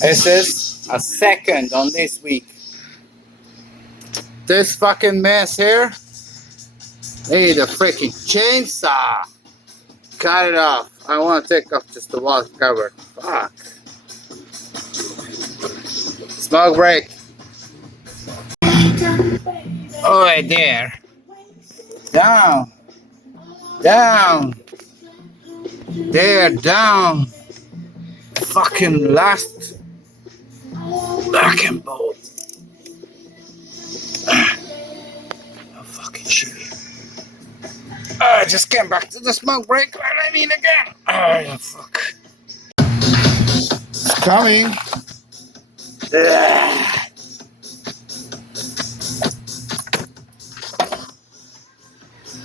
This is a second on this week. This fucking mess here need a freaking chainsaw. Cut it off. I want to take off just the wall cover. Fuck. Smoke break. Oh, right there. Down. Down. There, down. Fucking last. Fucking bolt. Oh, fucking shit. I just came back to the smoke break and I need again. Oh, fuck. It's coming.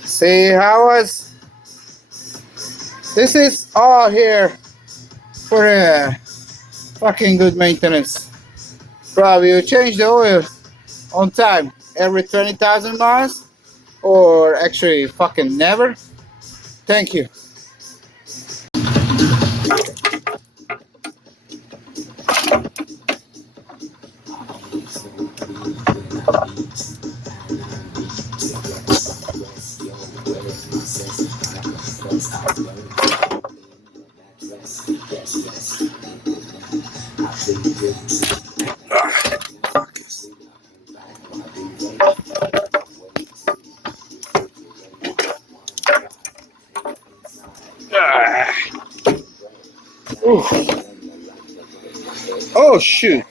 See how was this is all here for fucking good maintenance. Probably you change the oil on time every 20,000 miles, or actually fucking never. Thank you. Oh shoot.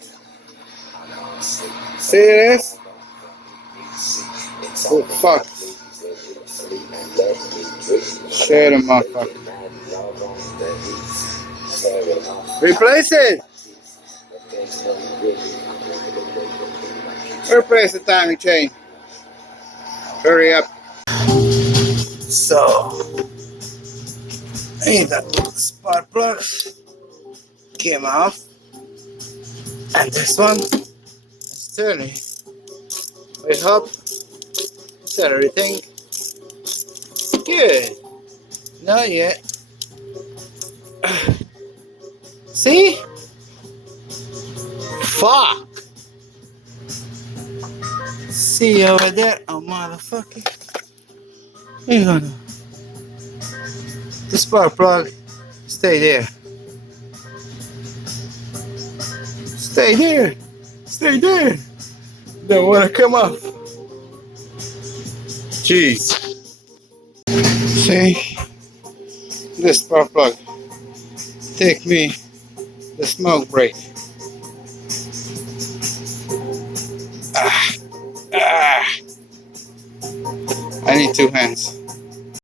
See this? Oh fuck. Shit, motherfucker. Replace it! Replace the timing chain. Hurry up. So, hey, that spark plug came off, and this one is turning. We hope it's everything good. Not yet. See? Fuck. See over there? Oh, motherfucker. You gonna. The spark plug, stay there. Stay there. Stay there. Don't wanna come off. Jeez. See? This spark plug. Take me the smoke break. I need two hands.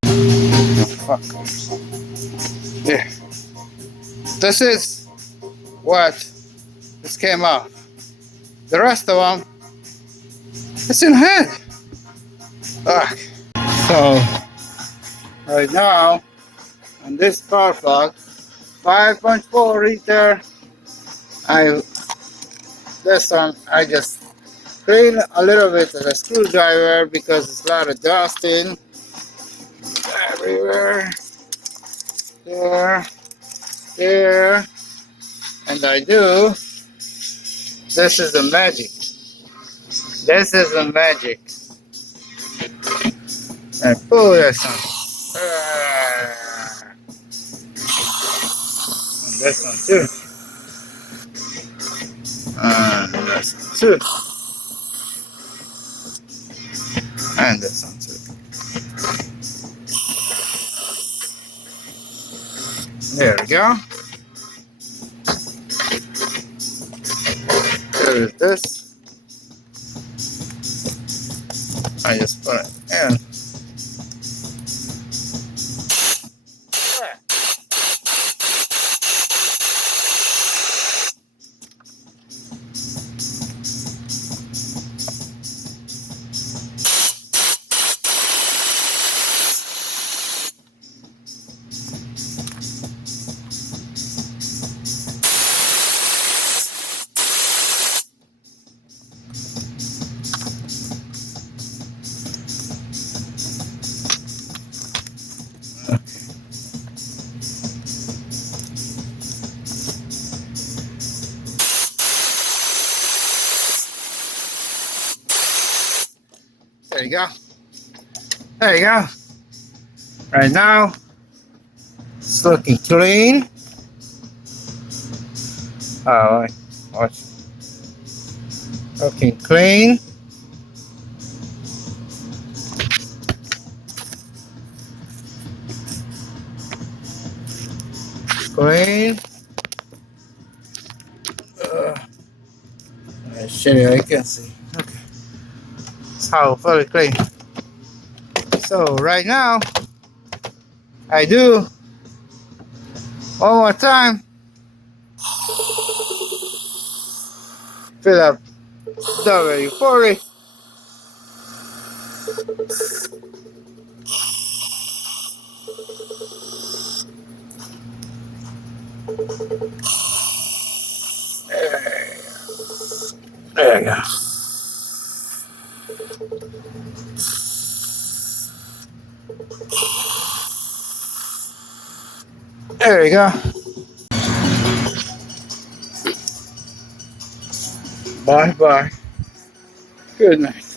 Oh, fuck. There. This is what this came off. The rest of them, it's in head. Fuck. So right now on this spark plug, 5.4 liter. This one I just clean a little bit with a screwdriver because there's a lot of dust in everywhere. There, and I do. This is the magic. This is the magic. And pull this one. And this one too. And this one too. And this one too. There we go. There is this. I just put it in. There you go. There you go. Right now, it's looking clean. Oh, watch. Looking clean. Clean. Actually, I can see. Okay. So very clean. So right now, I do one more time. Fill up W40. There you go. There you go. Bye bye. Good night.